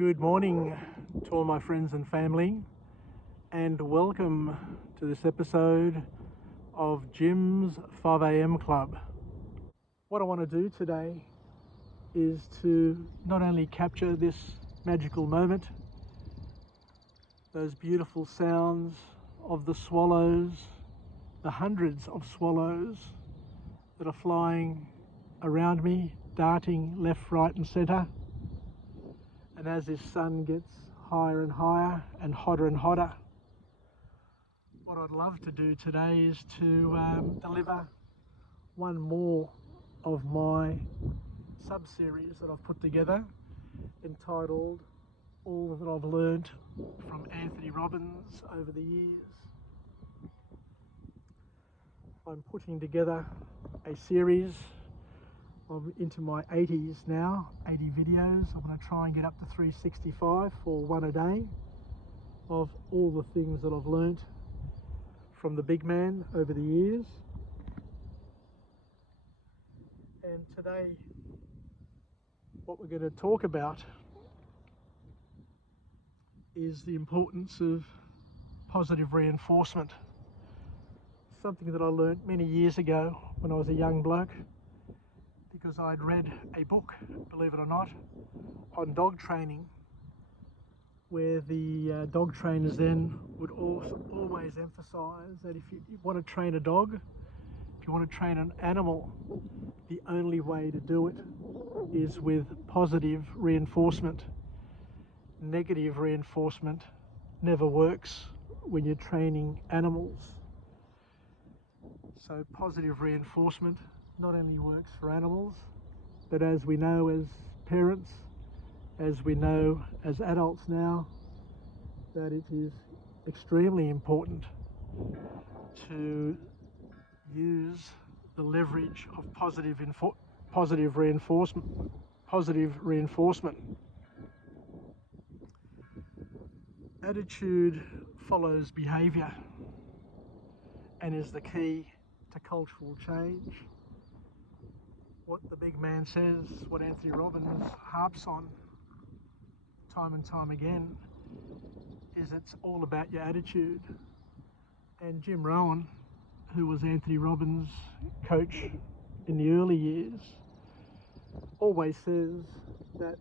Good morning to all my friends and family, and welcome to this episode of Jim's 5am Club. What I want to do today is to not only capture this magical moment, those beautiful sounds of the swallows, the hundreds of swallows that are flying around me, darting left, right and centre. And as this sun gets higher and higher and hotter, what I'd love to do today is to deliver one more of my sub-series that I've put together entitled All That I've Learned from Anthony Robbins Over the Years. I'm putting together a series. I'm into my 80s now, 80 videos. I'm going to try and get up to 365 for one a day of all the things that I've learnt from the big man over the years. And today, what we're going to talk about is the importance of positive reinforcement. Something that I learnt many years ago when I was a young bloke, because I'd read a book, believe it or not, on dog training, where the dog trainers then would always emphasise that if you want to train a dog, if you want to train an animal, the only way to do it is with positive reinforcement. Negative reinforcement never works when you're training animals. So positive reinforcement not only works for animals, but as we know as parents, as we know as adults now, that it is extremely important to use the leverage of positive reinforcement. Attitude follows behaviour and is the key to cultural change. What the big man says, what Anthony Robbins harps on time and time again, is it's all about your attitude. And Jim Rohn, who was Anthony Robbins' coach in the early years, always says that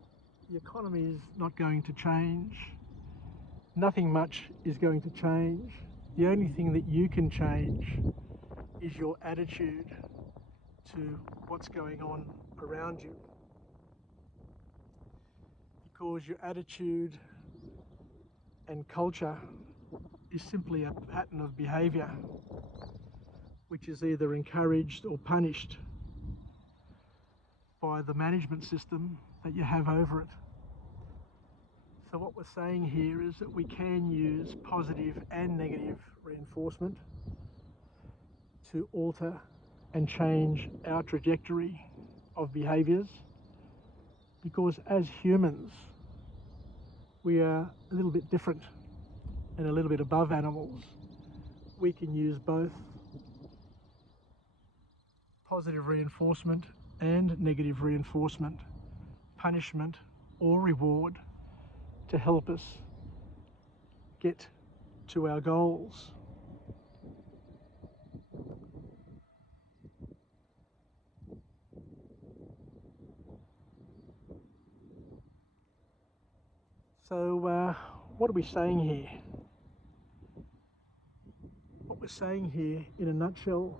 the economy is not going to change. Nothing much is going to change. The only thing that you can change is your attitude to what's going on around you. Because your attitude and culture is simply a pattern of behaviour which is either encouraged or punished by the management system that you have over it. So what we're saying here is that we can use positive and negative reinforcement to alter and change our trajectory of behaviours, because as humans we are a little bit different and a little bit above animals. We can use both positive reinforcement and negative reinforcement, punishment or reward, to help us get to our goals. So what are we saying here? What we're saying here in a nutshell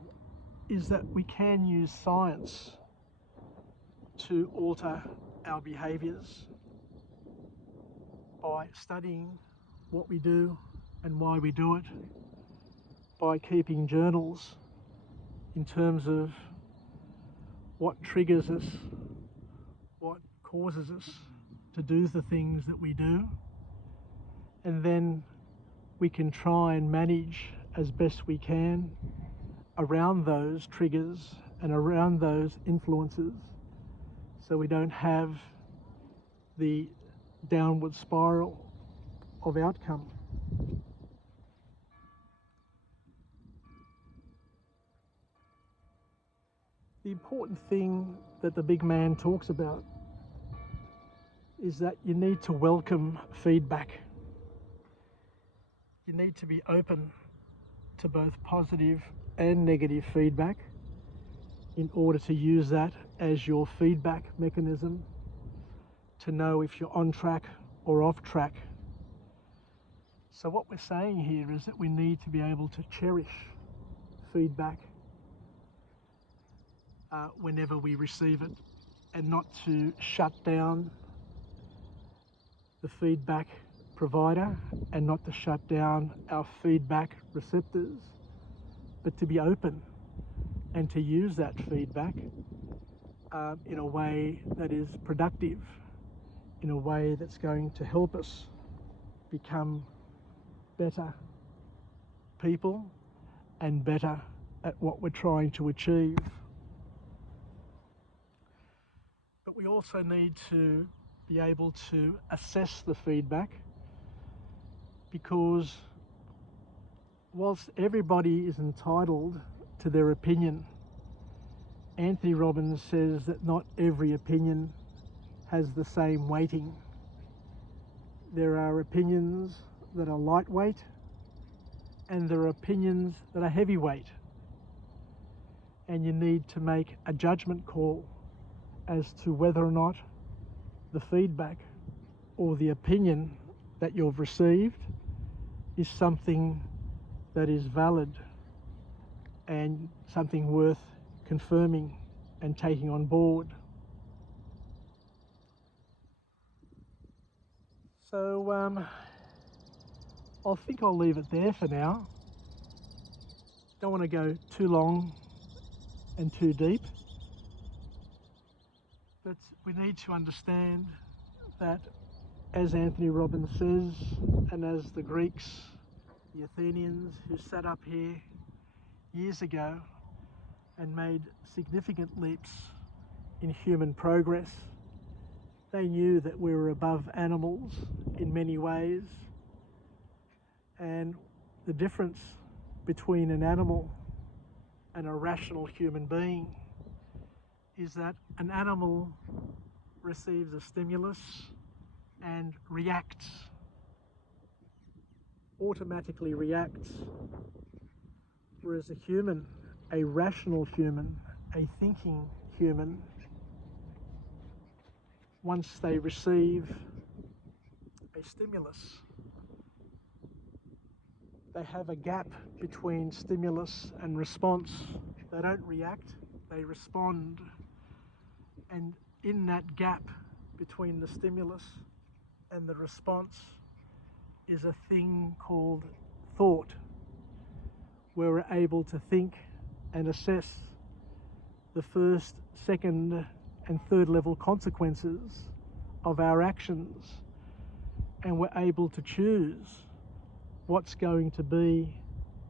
is that we can use science to alter our behaviours by studying what we do and why we do it, by keeping journals in terms of what triggers us, what causes us to do the things that we do, and then we can try and manage as best we can around those triggers and around those influences, so we don't have the downward spiral of outcome. The important thing that the big man talks about is that you need to welcome feedback. You need to be open to both positive and negative feedback in order to use that as your feedback mechanism to know if you're on track or off track. So what we're saying here is that we need to be able to cherish feedback whenever we receive it, and not to shut down the feedback provider and not to shut down our feedback receptors, but to be open and to use that feedback in a way that is productive, in a way that's going to help us become better people and better at what we're trying to achieve. But we also need to be able to assess the feedback, because whilst everybody is entitled to their opinion, Anthony Robbins says that not every opinion has the same weighting. There are opinions that are lightweight and there are opinions that are heavyweight, and you need to make a judgment call as to whether or not the feedback or the opinion that you've received is something that is valid and something worth confirming and taking on board. So I think I'll leave it there for now. Don't want to go too long and too deep, but we need to understand that, as Anthony Robbins says, and as the Greeks, the Athenians who sat up here years ago and made significant leaps in human progress, they knew that we were above animals in many ways, and the difference between an animal and a rational human being is that an animal receives a stimulus and reacts, automatically reacts, whereas a human, a rational human, a thinking human, once they receive a stimulus, they have a gap between stimulus and response. They don't react, they respond. And in that gap between the stimulus and the response is a thing called thought, where we're able to think and assess the first, second, and third level consequences of our actions, and we're able to choose what's going to be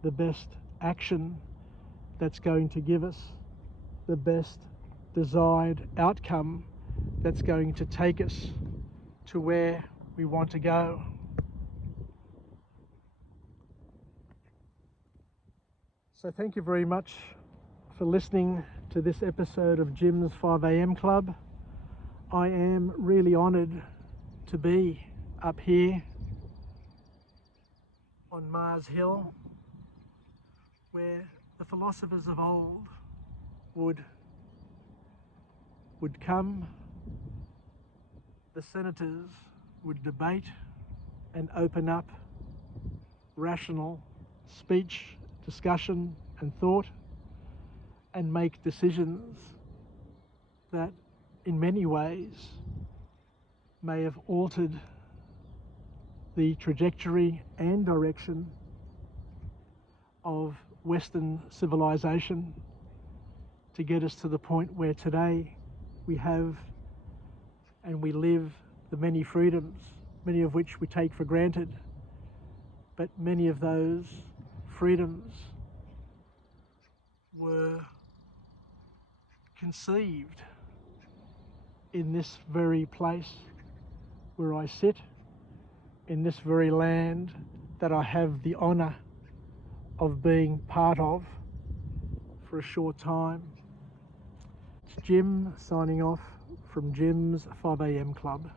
the best action that's going to give us the best desired outcome that's going to take us to where we want to go. So thank you very much for listening to this episode of Jim's 5am Club. I am really honoured to be up here on Mars Hill, where the philosophers of old would come, the senators would debate and open up rational speech, discussion and thought, and make decisions that in many ways may have altered the trajectory and direction of Western civilization to get us to the point where today we have and we live the many freedoms, many of which we take for granted, but many of those freedoms were conceived in this very place where I sit, in this very land that I have the honour of being part of for a short time. It's Jim signing off from Jim's 5am Club.